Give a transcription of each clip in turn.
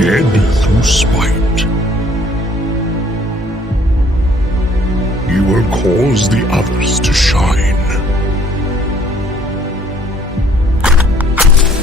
dead through spite. You will cause the others to shine.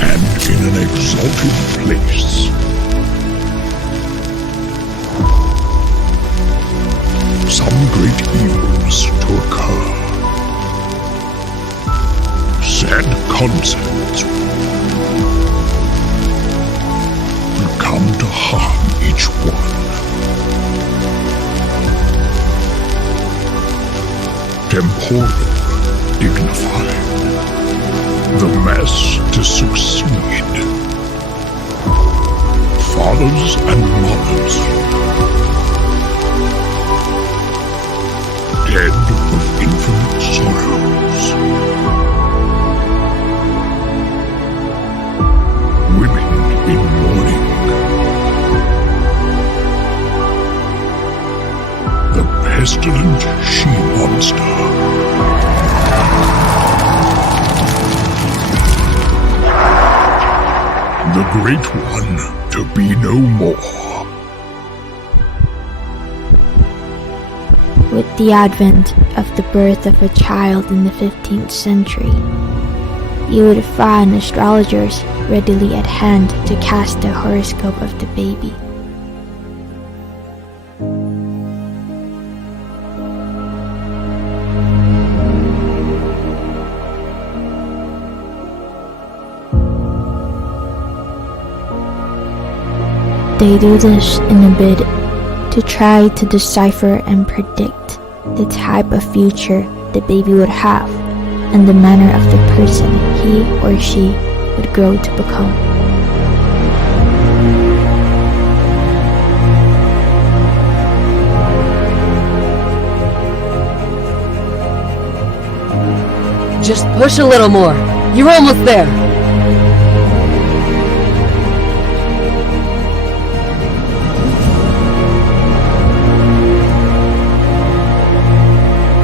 And in an exalted place, some great evils to occur. Sad concepts will come to harm each one. Temporal, dignified, the mass to succeed. Fathers and mothers, dead of infinite sorrows. Women in mourning. The pestilent she-monster. The Great One to be no more. With the advent of the birth of a child in the 15th century, you would find astrologers readily at hand to cast the horoscope of the baby. They do this in a bid to try to decipher and predict the type of future the baby would have and the manner of the person he or she would grow to become. Just push a little more. You're almost there.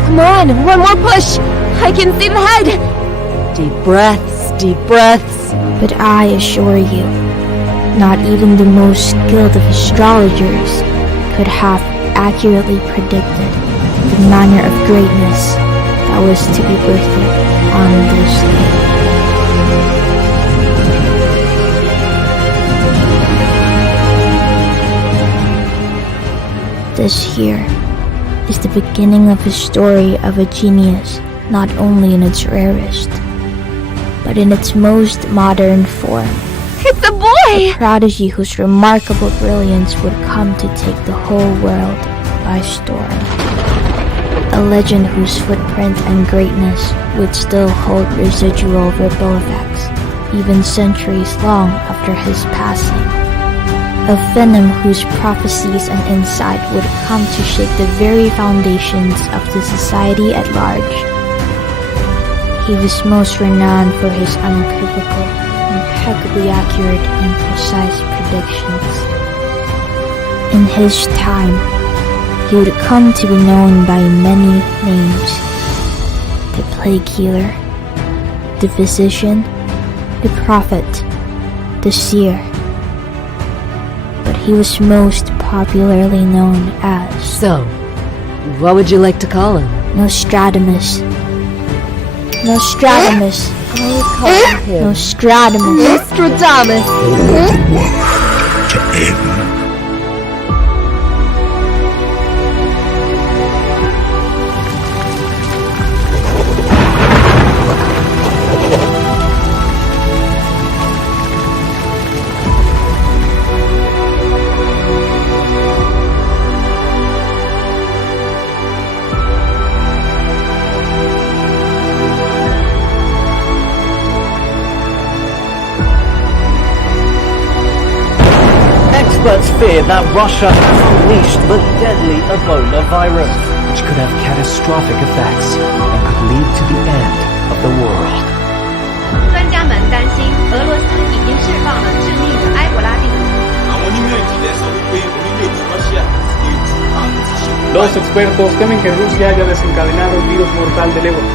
Come on, one more push! I can see the head! Deep breaths, deep breaths. But I assure you, not even the most skilled of astrologers could have accurately predicted the manner of greatness that was to be birthed on this day. This here is the beginning of a story of a genius, not only in its rarest, but in its most modern form. It's a boy! A prodigy whose remarkable brilliance would come to take the whole world by storm. A legend whose footprint and greatness would still hold residual ripple effects, even centuries long after his passing. A venom whose prophecies and insight would come to shake the very foundations of the society at large. He was most renowned for his unequivocal, impeccably accurate and precise predictions. In his time, he would come to be known by many names: the plague healer, the physician, the prophet, the seer. But he was most popularly known as... So, what would you like to call him? Nostradamus. Nostradamus. I'll call him Nostradamus. Nostradamus. To end. Experts fear that Russia has unleashed the deadly Ebola virus, which could have catastrophic effects and could lead to the end of the world. 专家们担心，俄罗斯已经释放了致命的埃博拉病毒。 Los expertos temen que Rusia haya desencadenado el virus mortal del ébola.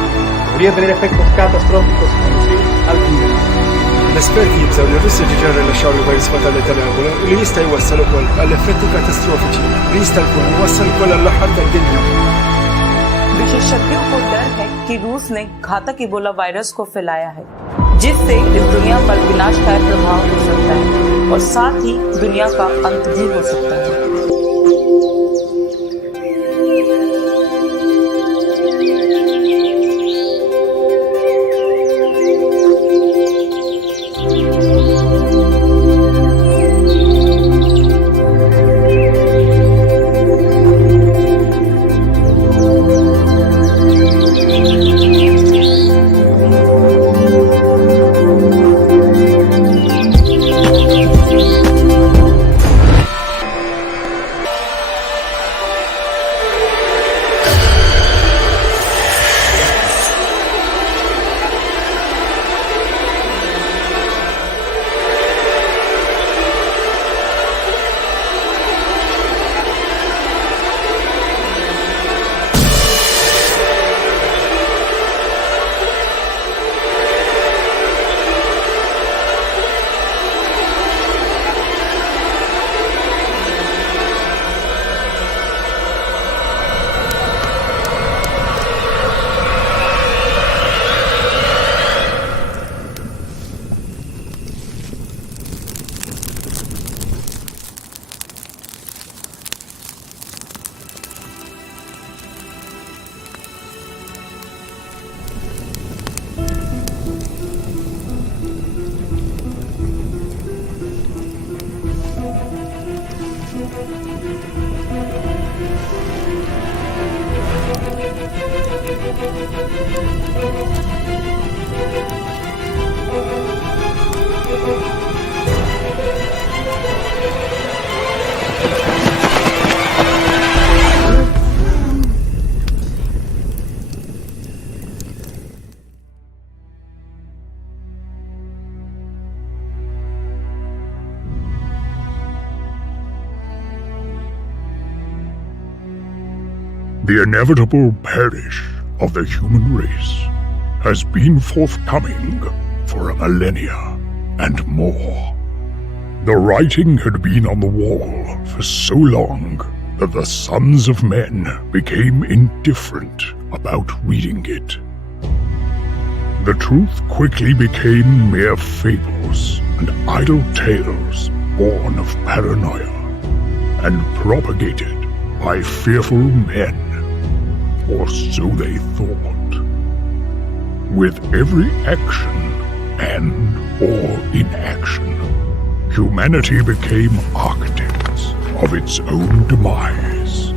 Podría tener efectos catastróficos conducidos al fin del mundo. L-esperti jibżaw li Russja ġiġa rilaxxaw il-virus fatali tal-Ebola u li jista' jwassal ukoll għall-effetti katastrofiċi li jista' jkun iwassal ukoll għall-aħħar tad-dinja. विशेषज्ञों को डर है कि रूस ने घातक Ebola virus को फैलाया है, जिससे इस दुनिया पर विनाशकारी प्रभाव हो सकता है और साथ ही दुनिया का अंत भी हो सकता है। The inevitable perish of the human race has been forthcoming for a millennia and more. The writing had been on the wall for so long that the sons of men became indifferent about reading it. The truth quickly became mere fables and idle tales born of paranoia and propagated by fearful men, or so they thought. With every action and/or inaction, humanity became architects of its own demise.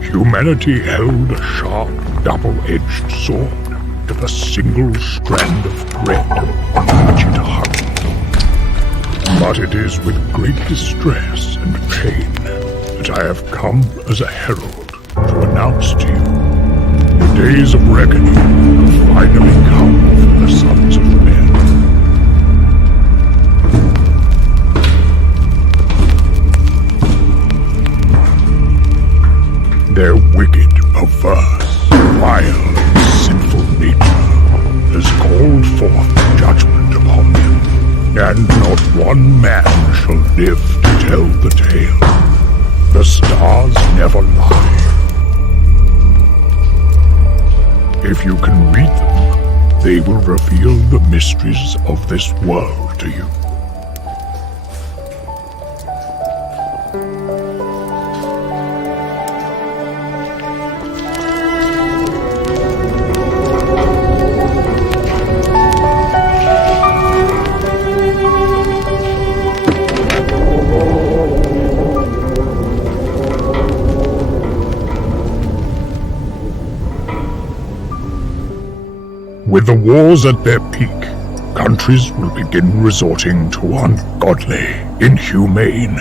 Humanity held a sharp, double-edged sword to the single strand of thread on which it hung. But it is with great distress and pain that I have come as a herald to announce to you the days of reckoning have finally come for the sons of men. Their wicked, perverse, vile, and sinful nature has called forth judgment upon them, and not one man shall live to tell the tale. The stars never lie. If you can read them, they will reveal the mysteries of this world to you. With the wars at their peak, countries will begin resorting to ungodly, inhumane,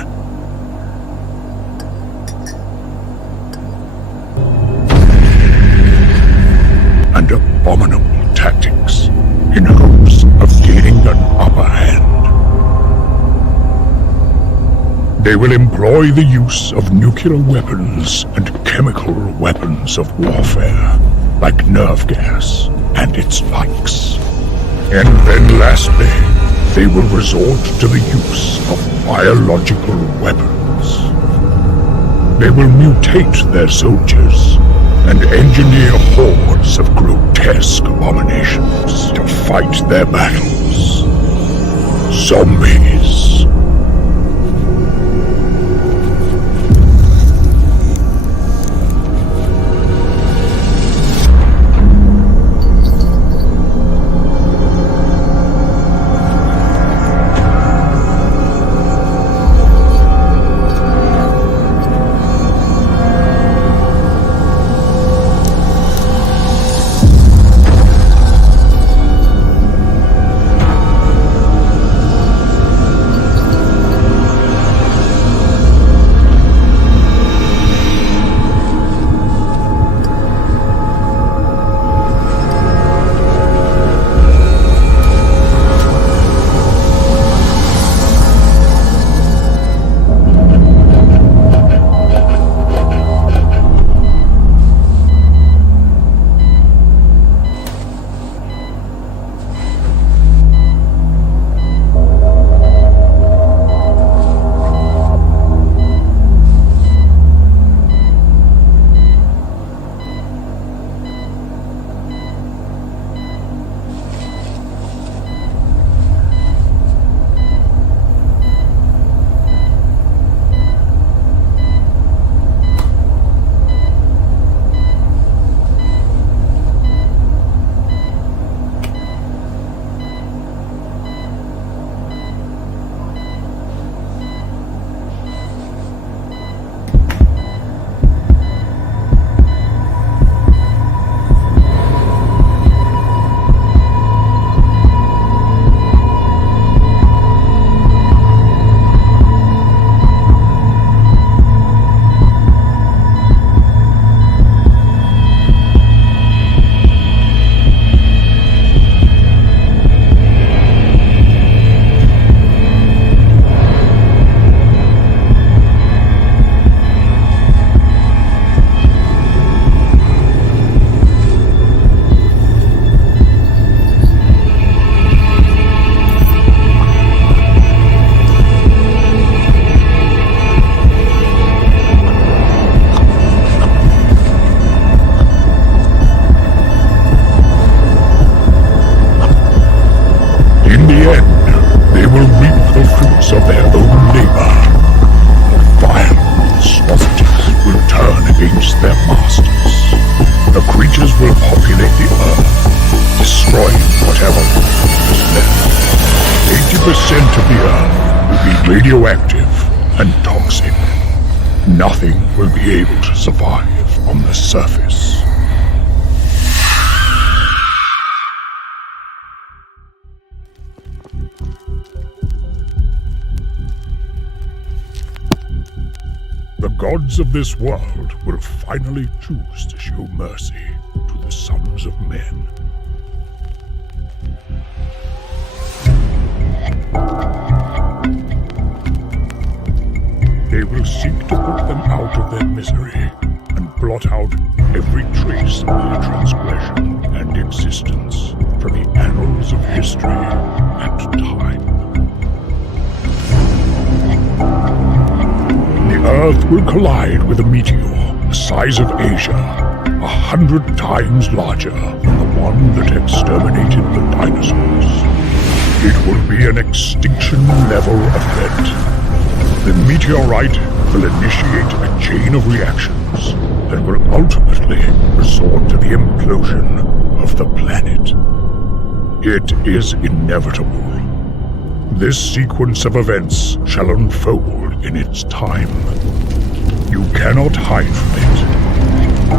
and abominable tactics in hopes of gaining an upper hand. They will employ the use of nuclear weapons and chemical weapons of warfare, like nerve gas and its likes. And then lastly, they will resort to the use of biological weapons. They will mutate their soldiers and engineer hordes of grotesque abominations to fight their battles. Zombies. Of their own labor. Violent monstrosities will turn against their masters. The creatures will populate the earth, destroying whatever is left. 80% of the earth will be radioactive and toxic. Nothing will be able to survive on the surface. The gods of this world will finally choose to show mercy to the sons of men. They will seek to put them out of their misery and blot out every trace of their transgression and existence from the annals of history and time. The Earth will collide with a meteor the size of Asia, 100 times larger than the one that exterminated the dinosaurs. It will be an extinction-level event. The meteorite will initiate a chain of reactions that will ultimately resort to the implosion of the planet. It is inevitable. This sequence of events shall unfold in its time. You cannot hide from it.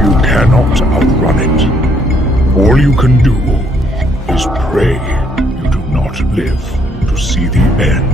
You cannot outrun it. All you can do is pray you do not live to see the end.